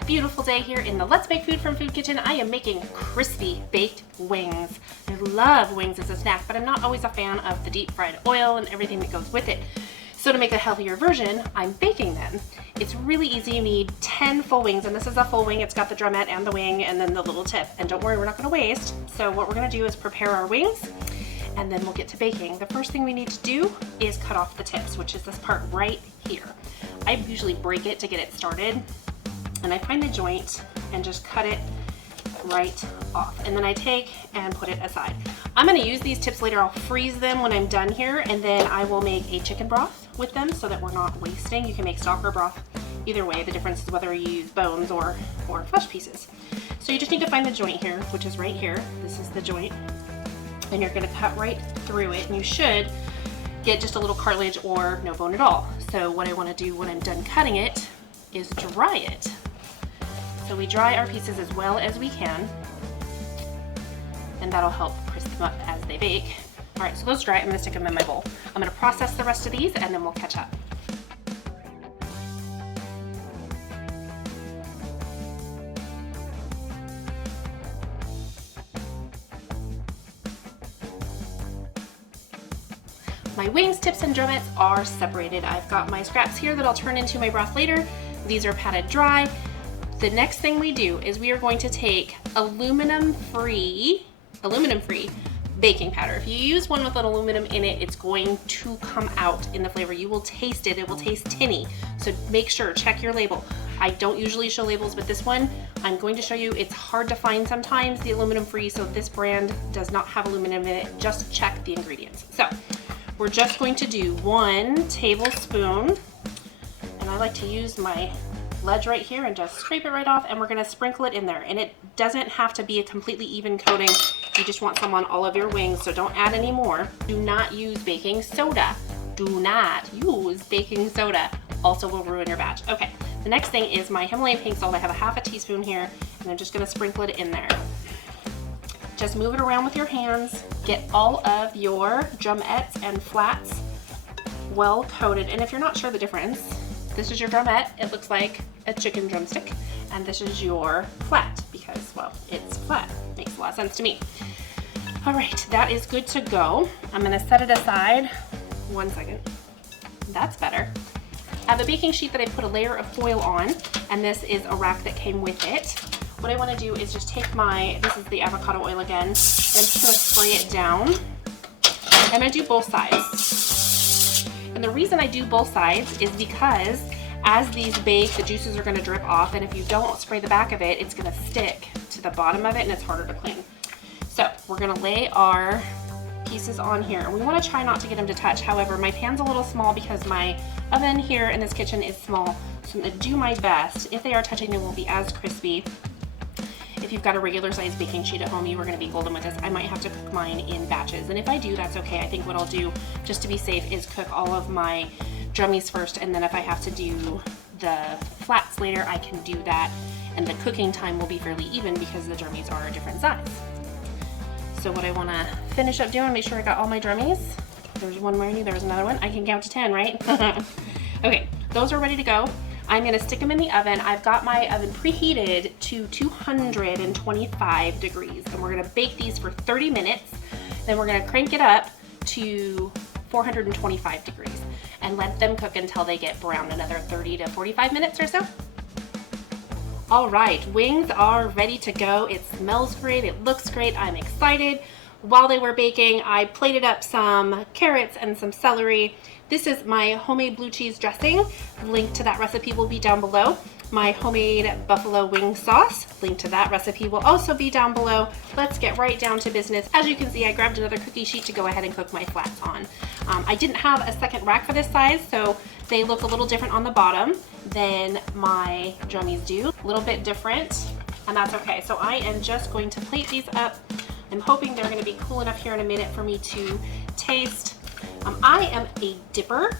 a beautiful day here in the Let's Make Food from Food Kitchen. I am making crispy baked wings. I love wings as a snack, but I'm not always a fan of the deep fried oil and everything that goes with it. So to make a healthier version, I'm baking them. It's really easy. You need 10 full wings, and this is a full wing. It's got the drumette and the wing and then the little tip. And don't worry, we're not gonna waste. So what we're gonna do is prepare our wings, and then we'll get to baking. The first thing we need to do is cut off the tips, which is this part right here. I usually break it to get it started, and I find the joint and just cut it right off. And then I take and put it aside. I'm gonna use these tips later. I'll freeze them when I'm done here, and then I will make a chicken broth with them so that we're not wasting. You can make stock or broth either way. The difference is whether you use bones or flesh pieces. So you just need to find the joint here, which is right here. This is the joint. And you're gonna cut right through it, and you should get just a little cartilage or no bone at all. So what I wanna do when I'm done cutting it is dry it. So we dry our pieces as well as we can, and that'll help crisp them up as they bake. All right, so those dry. I'm gonna stick them in my bowl. I'm gonna process the rest of these, and then we'll catch up. My wings, tips, and drumettes are separated. I've got my scraps here that I'll turn into my broth later. These are patted dry. The next thing we do is we are going to take aluminum-free baking powder. If you use one with an aluminum in it, it's going to come out in the flavor. You will taste it. It will taste tinny. So make sure, check your label. I don't usually show labels, but this one I'm going to show you. It's hard to find sometimes, the aluminum-free, so this brand does not have aluminum in it. Just check the ingredients. So we're just going to do 1 tablespoon, and I like to use my ledge right here and just scrape it right off, and we're gonna sprinkle it in there. And it doesn't have to be a completely even coating. You just want some on all of your wings, so don't add any more. Do not use baking soda. Do not use baking soda. Also will ruin your batch. Okay, the next thing is my Himalayan pink salt. I have a ½ teaspoon here, and I'm just gonna sprinkle it in there. Just move it around with your hands. Get all of your drumettes and flats well coated. And if you're not sure the difference, this is your drumette. It looks like a chicken drumstick. And this is your flat because, well, it's flat. Makes a lot of sense to me. All right, that is good to go. I'm gonna set it aside. 1 second. That's better. I have a baking sheet that I put a layer of foil on, and this is a rack that came with it. What I wanna do is just take this is the avocado oil again, and I'm just gonna spray it down. I'm gonna do both sides. And the reason I do both sides is because as these bake, the juices are gonna drip off, and if you don't spray the back of it, it's gonna stick to the bottom of it and it's harder to clean. So we're gonna lay our pieces on here, and we wanna try not to get them to touch. However, my pan's a little small because my oven here in this kitchen is small, so I'm gonna do my best. If they are touching, they won't be as crispy. If you've got a regular size baking sheet at home, you are gonna be golden with this. I might have to cook mine in batches, and if I do, that's okay. I think what I'll do, just to be safe, is cook all of my drummies first, and then if I have to do the flats later, I can do that, and the cooking time will be fairly even because the drummies are a different size. So what I wanna finish up doing, make sure I got all my drummies. There's one more I knew there was another one. I can count to 10, right? Okay, those are ready to go. I'm gonna stick them in the oven. I've got my oven preheated to 225 degrees, and we're gonna bake these for 30 minutes. Then we're gonna crank it up to 425 degrees and let them cook until they get brown, another 30 to 45 minutes or so. All right, wings are ready to go. It smells great, it looks great, I'm excited. While they were baking, I plated up some carrots and some celery. This is my homemade blue cheese dressing. Link to that recipe will be down below. My homemade buffalo wing sauce, link to that recipe will also be down below. Let's get right down to business. As you can see, I grabbed another cookie sheet to go ahead and cook my flats on. I didn't have a second rack for this size, so they look a little different on the bottom than my drummies do. A little bit different, and that's okay. So I am just going to plate these up. I'm hoping they're gonna be cool enough here in a minute for me to taste. I am a dipper.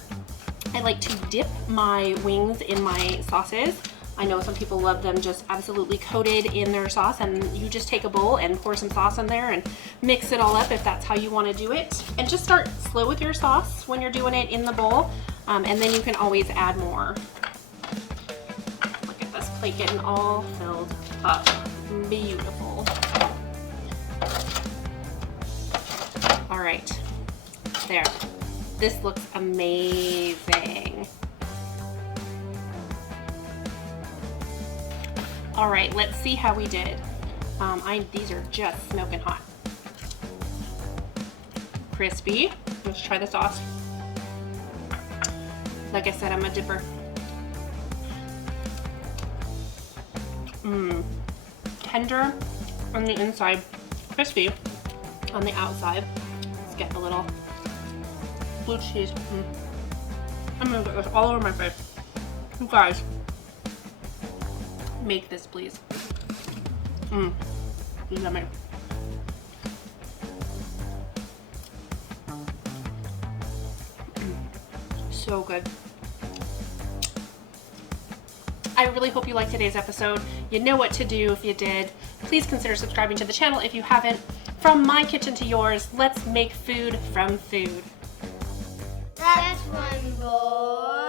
I like to dip my wings in my sauces. I know some people love them just absolutely coated in their sauce, and you just take a bowl and pour some sauce in there and mix it all up if that's how you want to do it. And just start slow with your sauce when you're doing it in the bowl, and then you can always add more. Look at this plate getting all filled up. Beautiful. All right, there. This looks amazing. All right, let's see how we did. These are just smoking hot. Crispy. Let's try the sauce. Like I said, I'm a dipper. Tender on the inside, crispy on the outside. Let's get a little blue cheese. I'm gonna get this all over my face. You guys, make this, please. Yummy. So good. I really hope you liked today's episode. You know what to do if you did. Please consider subscribing to the channel if you haven't. From my kitchen to yours, let's make food from food. That's one boy.